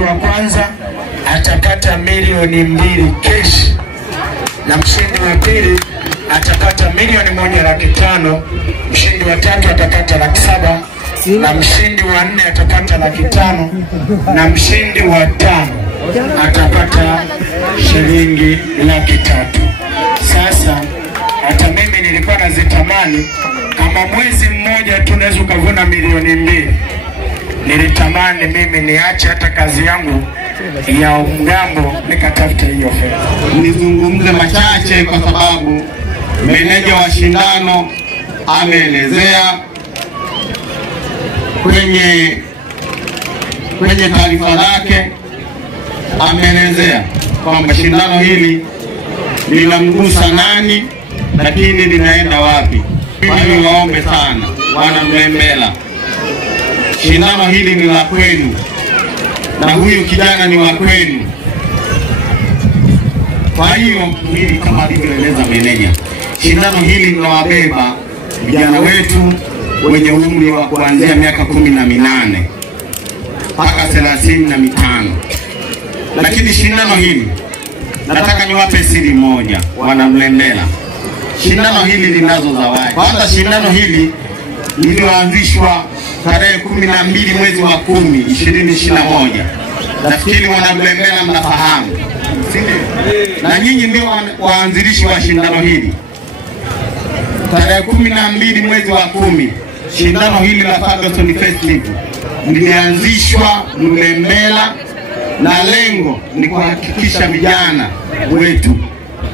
wa kwanza atapata milioni 2 cash, na mshindi wa pili atapata milioni 1,500,000, mshindi wa tatu atapata 700,000, na mshindi wa 4 atapata 500,000, na mshindi wa 5 atapata shilingi 300,000. Sasa hata mimi nilikuwa nazitamani kama mwezi mmoja tu naweza kuvuna milioni 2. Nilitamani mimi niache hata kazi yangu ya mgambo nikatafuta hiyo fedha. Nizungumze machache kwa sababu meneja wa shindano ameelezea kwenye taarifa zake, ameelezea kwamba shindano hili linamgusa nani lakini linaenda wapi. Mimi waombe sana wana Mlembela, shindano hili ni la kwenu na huyu kijana ni wa kwenu. Kwa hiyo hili kama alivyoeleza meneja, shindano hili linawabeba vijana wetu wenye umri wa kuanzia miaka 18 mpaka 35. Lakini shindano hili nataka niwape siri moja wana Mlembela. Shindano hili linazo zawadi. Kwanza shindano hili lilianzishwa tarehe 12 mwezi wa 10 2021. Nafikiri wana Mlembela mnafahamu. Na nyinyi ndio waanzilishi wa shindano hili. Tarehe 12 mwezi wa 10 shindano hili la Ferguson Festival lilianzishwa Mlembela, na lengo ni kuhakikisha vijana wetu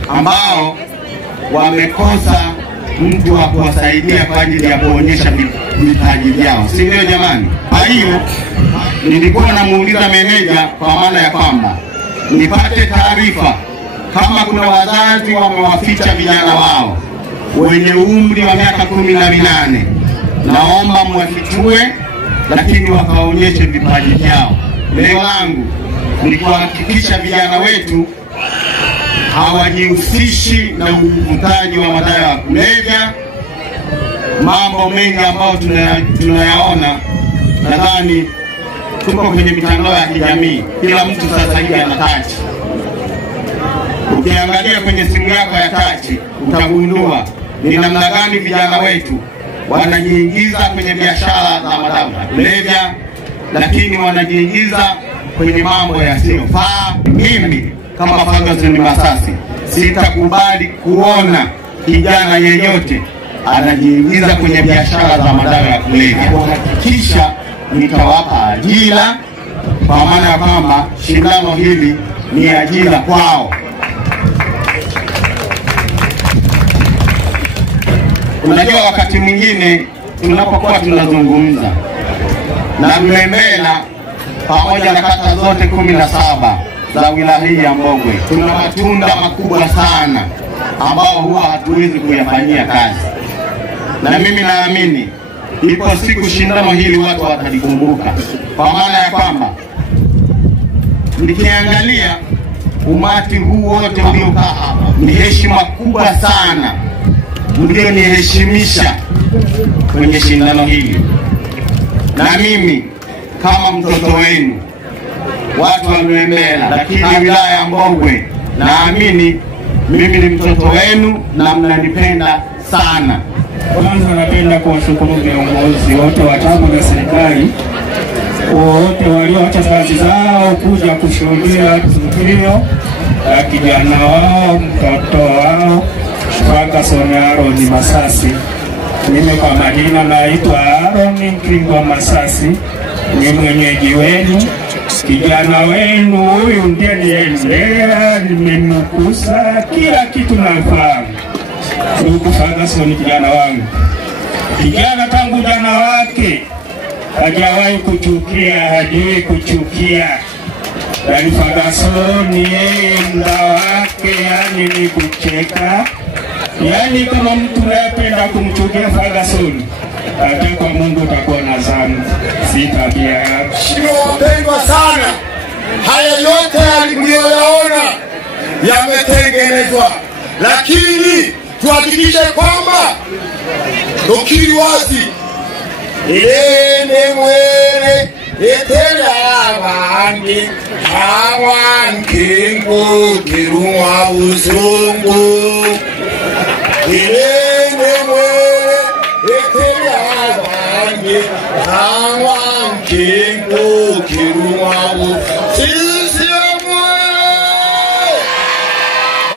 ambao wamekosa mtu wa kuwasaidia kwa ajili ya kuonyesha vipaji vyao, si ndio jamani? Kwa hiyo nilikuwa namuuliza meneja kwa maana ya kwamba nipate taarifa kama kuna wazazi wamewaficha vijana wao wenye umri wa miaka 18, naomba mwafichue lakini wakaonyeshe vipaji vyao. Lengo langu ni kuhakikisha vijana wetu hawajihusishi na uvutaji wa madawa ya kulevya. Mambo mengi ambayo tunayaona, nadhani tuko kwenye mitandao ya kijamii, kila mtu sasa hivi ana touch. Ukiangalia kwenye simu yako ya touch utagundua ni namna gani vijana wetu wanajiingiza kwenye biashara za madawa ya kulevya, lakini wanajiingiza kwenye mambo yasiyofaa. Mimi kama Ferguson Masasi sitakubali kuona kijana yeyote anajiingiza kwenye biashara za madawa ya kulevya. Kuhakikisha nitawapa ajira, kwa maana ya kwamba shindano hili ni ajira kwao. Unajua wakati mwingine tunapokuwa tunazungumza na Mlembela pamoja na kata zote 17 za wilaya hii ya Mbogwe, tuna matunda makubwa sana ambao huwa hatuwezi kuyafanyia kazi. Na mimi naamini ipo siku shindano hili watu watalikumbuka, kwa maana ya kwamba nikiangalia umati huu wote uliokaa hapa, ni heshima kubwa sana mlioniheshimisha kwenye shindano hili. Na mimi kama mtoto wenu, watu wa Mlembela lakini wilaya ya Mbogwe, naamini mimi ni mtoto wenu na mnanipenda sana. Kwanza napenda kuwashukuru viongozi wote wa chama na serikali wote walioacha kazi zao kuja kushuhudia tukio la kijana wao, mtoto wao Ferguson Aaron Masasi. Mimi kwa majina naitwa Aaron Mkingwa Masasi, ni mwenyeji wenu, kijana wenu. Huyu ndiye niendea, nimemkusa kila kitu nafahamu. Ndugu Ferguson kijana wangu, kijana tangu jana wake hajawahi kuchukia, hajui kuchukia. Yani Ferguson yeye mda wake yani ni kucheka. Yani kama mtu anapenda kumchukia Ferguson, hata kwa Mungu utakuwa na zamu, si tabia yako. Wapendwa sana, haya yote mlioyaona yametengenezwa, lakini tuhakikishe kwamba dokiri wazi ene mwere etele abandi awankingu kirumwa uzungu irene mwere etele abandi awankingu